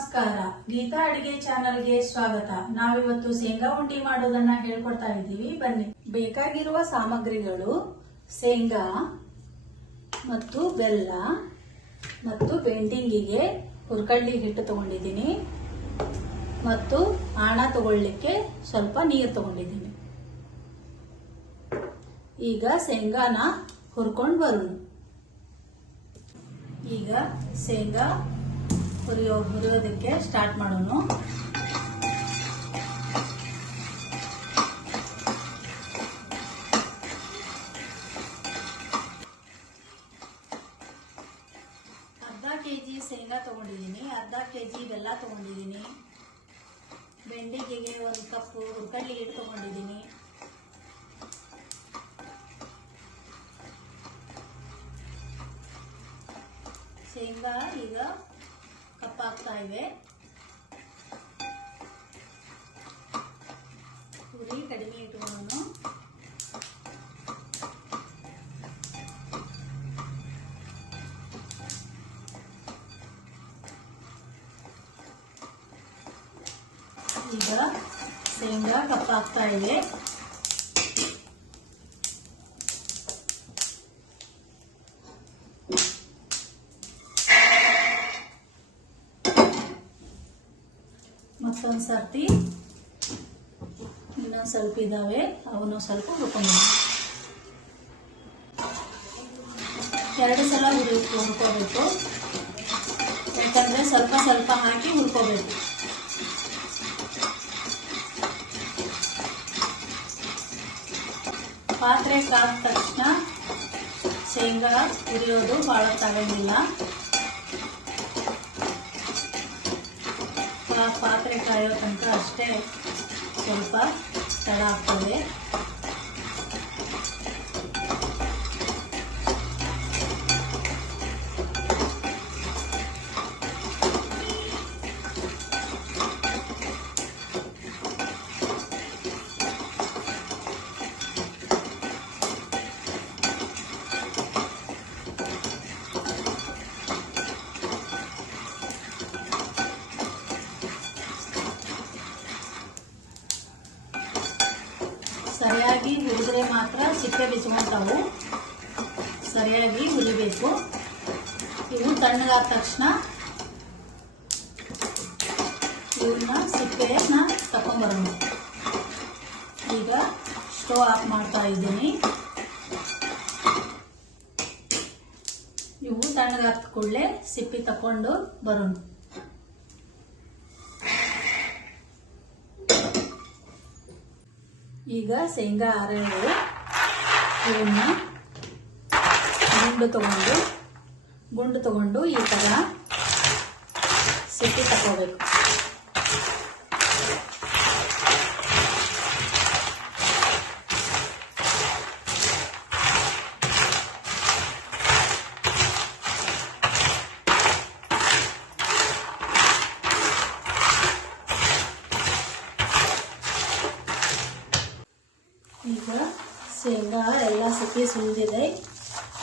ನಮಸ್ಕಾರ. ಗೀತಾ ಅಡಿಗೆ ಚಾನಲ್ಗೆ ಸ್ವಾಗತ. ನಾವಿವತ್ತು ಶೇಂಗಾ ಉಂಡಿ ಮಾಡೋದನ್ನ ಹೇಳ್ಕೊಡ್ತಾ ಇದ್ದೀವಿ. ಬನ್ನಿ. ಬೇಕಾಗಿರುವ ಸಾಮಗ್ರಿಗಳು ಶೇಂಗಾ ಮತ್ತು ಬೆಲ್ಲ ಮತ್ತು ಬೆಂಡಿಂಗಿಗೆ ಹುರ್ಕಳ್ಳಿ ಹಿಟ್ಟು ತಗೊಂಡಿದ್ದೀನಿ. ಮತ್ತು ಆಣ ತಗೊಳ್ಳಿಕ್ಕೆ ಸ್ವಲ್ಪ ನೀರು ತಗೊಂಡಿದ್ದೀನಿ. ಈಗ ಶೇಂಗಾನ ಹುರ್ಕೊಂಡು ಬರೋಣ. ಈಗ ಶೇಂಗಾ ಹುರಿಯೋ, ಹುರಿಯೋದಕ್ಕೆ ಸ್ಟಾರ್ಟ್ ಮಾಡೋಣ ಅರ್ಧ ಕೆ ಜಿ ಶೇಂಗಾ ತಗೊಂಡಿದ್ದೀನಿ. ಅರ್ಧ ಕೆ ಜಿ ಬೆಲ್ಲ ತಗೊಂಡಿದ್ದೀನಿ. ಬೆಂಡಿಗೆಗೆ ಒಂದು ಕಪ್ಪು ಹುರ್ಕಡ್ಲಿ ಹಿಟ್ಟು ತಗೊಂಡಿದ್ದೀನಿ. ಕಪ್ಪಾಗ್ತಾ ಇವೆ ಉರಿ ಕಡಿಮೆ ಇಟ್ಕೊಳ್ಳೋಣ ಈಗ ಶೇಂಗಾ ಕಪ್ಪಾಗ್ತಾ ಇದೆ. ಮತ್ತೊಂದು ಸರ್ತಿ ಇನ್ನೊಂದು ಸ್ವಲ್ಪ ಇದ್ದಾವೆ ಅವನು ಸ್ವಲ್ಪ ಹುರ್ಕೊಂಡು ಎರಡು ಸಲ ಹುರಿ ಹುರ್ಕೋಬೇಕು. ಯಾಕಂದ್ರೆ ಸ್ವಲ್ಪ ಸ್ವಲ್ಪ ಹಾಕಿ ಹುರ್ಕೋಬೇಕು. ಪಾತ್ರೆ ಕಾದ ತಕ್ಷಣ ಶೇಂಗಾ ಹುರಿಯೋದು ಭಾಳ ತಗೊಂಡಿಲ್ಲ ಆ ಕಾಯೋ ತನಕ ಅಷ್ಟೇ ಸ್ವಲ್ಪ ತಡ ಆಗ್ತದೆ ಸರಿಯಾಗಿ ಹುರಿದ್ರೆ ಮಾತ್ರ ಸಿಪ್ಪೆ ಬಿಚ್ಕೊಂತಾವು ಸರಿಯಾಗಿ ಹುರಿಬೇಕು. ಇವು ತಣ್ಣಗಾದ ತಕ್ಷಣ ಇವನ್ನ ಸಿಪ್ಪೆನ ತಕೊಂಬರೋಣ ಈಗ ಸ್ಟವ್ ಆಫ್ ಮಾಡ್ತಾ ಇದ್ದೀನಿ. ಇವು ತಣ್ಣಗಾದ ಕೂಡಲೇ ಸಿಪ್ಪೆ ತಕೊಂಡು ಬರೋಣ. ಈಗ ಶೇಂಗಾ ಆರೆಳು ಇವನ್ನ ಗುಂಡು ತಗೊಂಡು ಗುಂಡು ತಗೊಂಡು ಈ ಥರ ಸಿಟ್ಟಿ ತಗೋಬೇಕು ಈಗ ಶೇಂಗಾ ಸಿಪ್ಪಿ ಸುಲಿದಿದೆ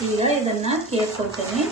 ಈಗ ಇದನ್ನ ಕೇಳ್ಕೊಳ್ತೇನೆ.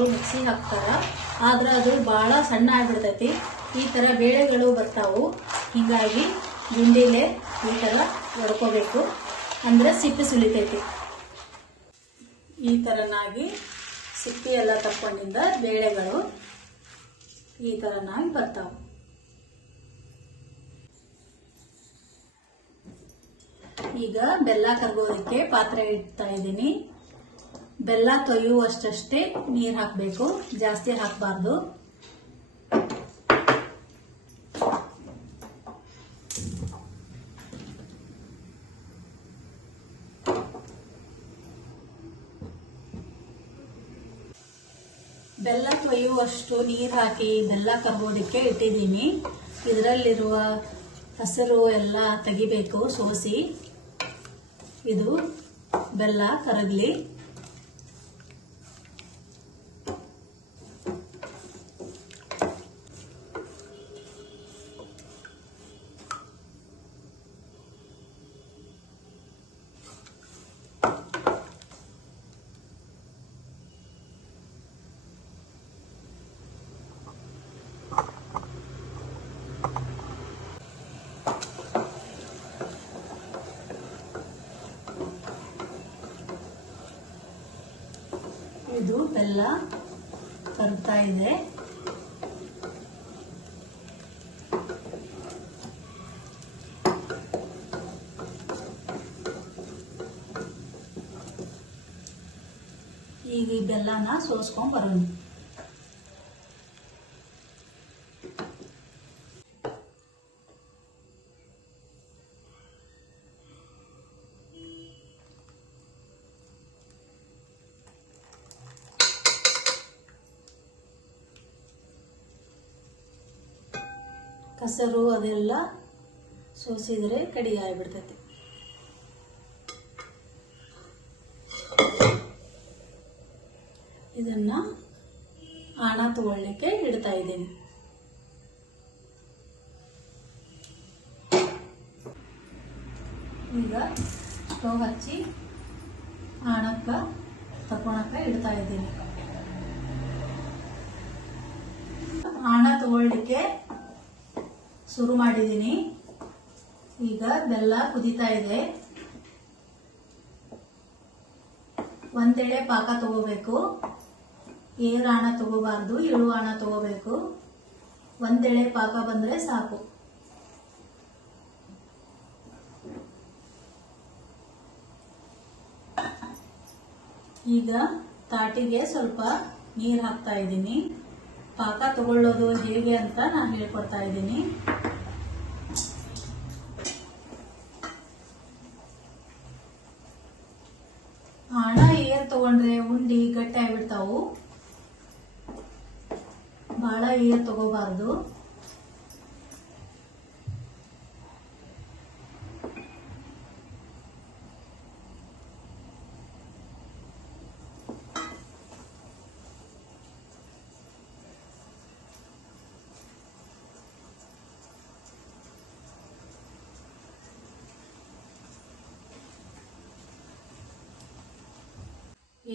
ಅವರು ಮಿಕ್ಸಿ ಹಾಕ್ತಾರೆ. ಆದ್ರೆ ಅದು ಭಾಳ ಸಣ್ಣ ಆಗ್ಬಿಡ್ತೈತಿ. ಈ ಥರ ಬೇಳೆಗಳು ಬರ್ತಾವು. ಹೀಗಾಗಿ ಗುಂಡಿಲೆ ಈ ಥರ ಒಡ್ಕೋಬೇಕು. ಅಂದ್ರೆ ಸಿಪ್ಪೆ ಸುಲಿತೈತಿ. ಈ ಥರನಾಗಿ ಸಿಪ್ಪಿ ಎಲ್ಲ ತಕ್ಕೊಂಡಿಂದ ಬೇಳೆಗಳು ಈ ಥರನಾಗಿ ಬರ್ತಾವು. ಈಗ ಬೆಲ್ಲ ಕರ್ಗೋದಕ್ಕೆ ಪಾತ್ರೆ ಇಡ್ತಾ ಇದ್ದೀನಿ. ಬೆಲ್ಲ ತೊಯ್ಯುವಷ್ಟಷ್ಟೇ ನೀರು ಹಾಕಬೇಕು. ಜಾಸ್ತಿ ಹಾಕಬಾರ್ದು. ಬೆಲ್ಲ ತೊಯ್ಯುವಷ್ಟು ನೀರು ಹಾಕಿ ಬೆಲ್ಲ ಕರ್ಗೋದಕ್ಕೆ ಇಟ್ಟಿದ್ದೀನಿ. ಇದರಲ್ಲಿರುವ ಹಸಿರು ಎಲ್ಲ ತೆಗಿಬೇಕು, ಸೋಸಿ. ಇದು ಬೆಲ್ಲ ಕರಗಲಿ. ಇದು ಬೆಲ್ಲ ಕರ್ತಾ ಇದೆ. ಈಗ ಈ ಬೆಲ್ಲನ ಸೋಸ್ಕೊಂಡ್ ಬರೋಣ. ಕಸರು ಅದೆಲ್ಲ ಸೋಸಿದರೆ ಕಡಿಗೆ ಆಗಿಬಿಡ್ತೈತಿ. ಇದನ್ನು ಹಣ ತಗೊಳ್ಳಿಕ್ಕೆ ಇಡ್ತಾ ಇದ್ದೀನಿ. ಈಗ ಸ್ಟವ್ ಹಚ್ಚಿ ಹಣಕ್ಕೆ ತಕೊಳಕ್ಕೆ ಇಡ್ತಾ ಇದ್ದೀನಿ. ಹಣ ತಗೊಳ್ಳಿಕ್ಕೆ ಶುರು ಮಾಡಿದ್ದೀನಿ. ಈಗ ಬೆಲ್ಲ ಕುದೀತಾ ಇದೆ. ಒಂದೆಳೆ ಪಾಕ ತಗೋಬೇಕು. ಏರ್ ಹಣ ತಗೋಬಾರ್ದು ಇಳು ಹಣ ತಗೋಬೇಕು. ಒಂದೆಳೆ ಪಾಕ ಬಂದ್ರೆ ಸಾಕು. ಈಗ ತಾಟಿಗೆ ಸ್ವಲ್ಪ ನೀರು ಹಾಕ್ತಾ ಇದ್ದೀನಿ. ಪಾಕ ತಗೊಳ್ಳೋದು ಹೇಗೆ ಅಂತ ನಾನು ಹೇಳ್ಕೊಡ್ತಾ ಇದ್ದೀನಿ ಹಣ ತಗೊಂಡ್ರೆ ಉಂಡಿ ಗಟ್ಟಿ ಆಗ್ಬಿಡ್ತಾವು. ಬಹಳ ಏರ್ ತಗೋಬಾರ್ದು.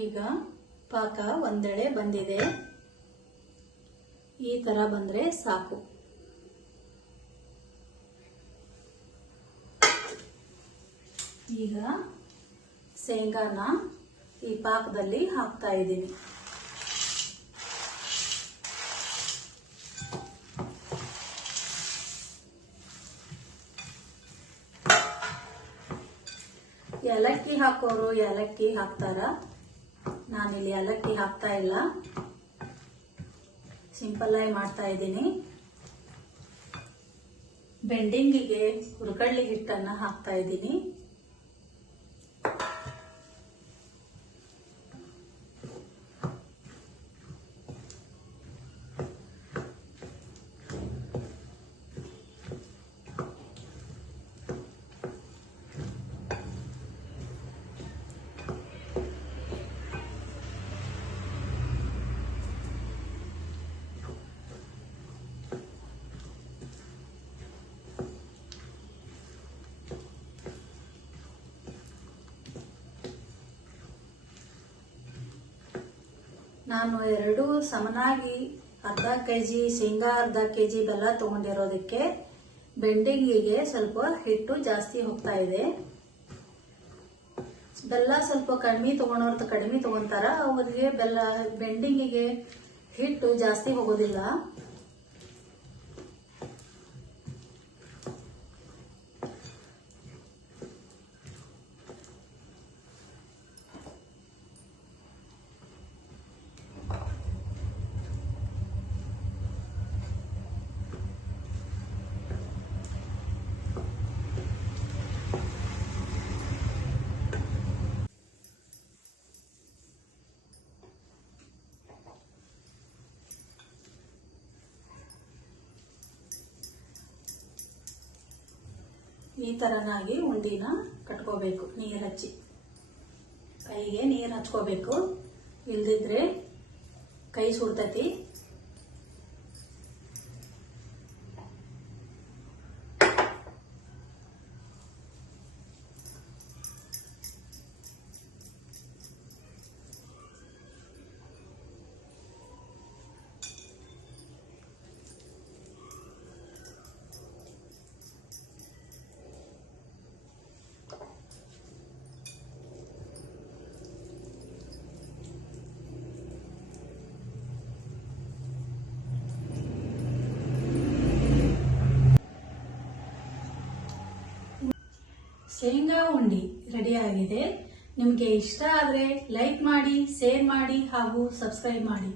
ಈಗ ಪಾಕ ಒಂದೆಳೆ ಬಂದಿದೆ. ಈ ತರ ಬಂದ್ರೆ ಸಾಕು. ಈಗ ಶೇಂಗಾನ ಈ ಪಾಕದಲ್ಲಿ ಹಾಕ್ತಾ ಇದ್ದೀನಿ. ಏಲಕ್ಕಿ ಹಾಕೋರು ಏಲಕ್ಕಿ ಹಾಕ್ತಾರ? ನಾನಿಲ್ಲಿ ಅಲಕ್ಕಿ ಹಾಕ್ತಾ ಇಲ್ಲ. ಸಿಂಪಲ್ ಆಗಿ ಮಾಡ್ತಾ ಇದ್ದೀನಿ. ಬೆಂಡಿಂಗಿಗೆ ಹುರುಗಳ್ಳಿ ಹಿಟ್ಟನ್ನು ಹಾಕ್ತಾ ಇದ್ದೀನಿ. ನಾನು ಎರಡೂ ಸಮನಾಗಿ ಅರ್ಧ ಕೆ ಜಿ ಶೇಂಗಾ, ಅರ್ಧ ಕೆ ಜಿ ಬೆಲ್ಲ ತೊಗೊಂಡಿರೋದಕ್ಕೆ ಬೆಂಡಿಂಗಿಗೆ ಸ್ವಲ್ಪ ಹಿಟ್ಟು ಜಾಸ್ತಿ ಹೋಗ್ತಾ ಇದೆ. ಬೆಲ್ಲ ಸ್ವಲ್ಪ ಕಡಿಮೆ ತೊಗೊಳೋರ್ತ ಕಡಿಮೆ ತಗೊಂತಾರ ಅವ್ರಿಗೆ ಬೆಲ್ಲ ಬೆಂಡಿಂಗಿಗೆ ಹಿಟ್ಟು ಜಾಸ್ತಿ ಹೋಗೋದಿಲ್ಲ. ಈ ತರನಾಗಿ ಉಂಡಿನ ಕಟ್ಕೋಬೇಕು ನೀರು ಹಚ್ಚಿ. ಕೈಗೆ ನೀರು ಹಚ್ಕೋಬೇಕು. ಇಲ್ದಿದ್ರೆ ಕೈ ಸುಡ್ತತಿ. ಶೇಂಗಾ ಉಂಡಿ ರೆಡಿಯಾಗಿದೆ ನಿಮಗೆ ಇಷ್ಟ ಆದರೆ ಲೈಕ್ ಮಾಡಿ ಶೇರ್ ಮಾಡಿ ಹಾಗೂ ಸಬ್ಸ್ಕ್ರೈಬ್ ಮಾಡಿ.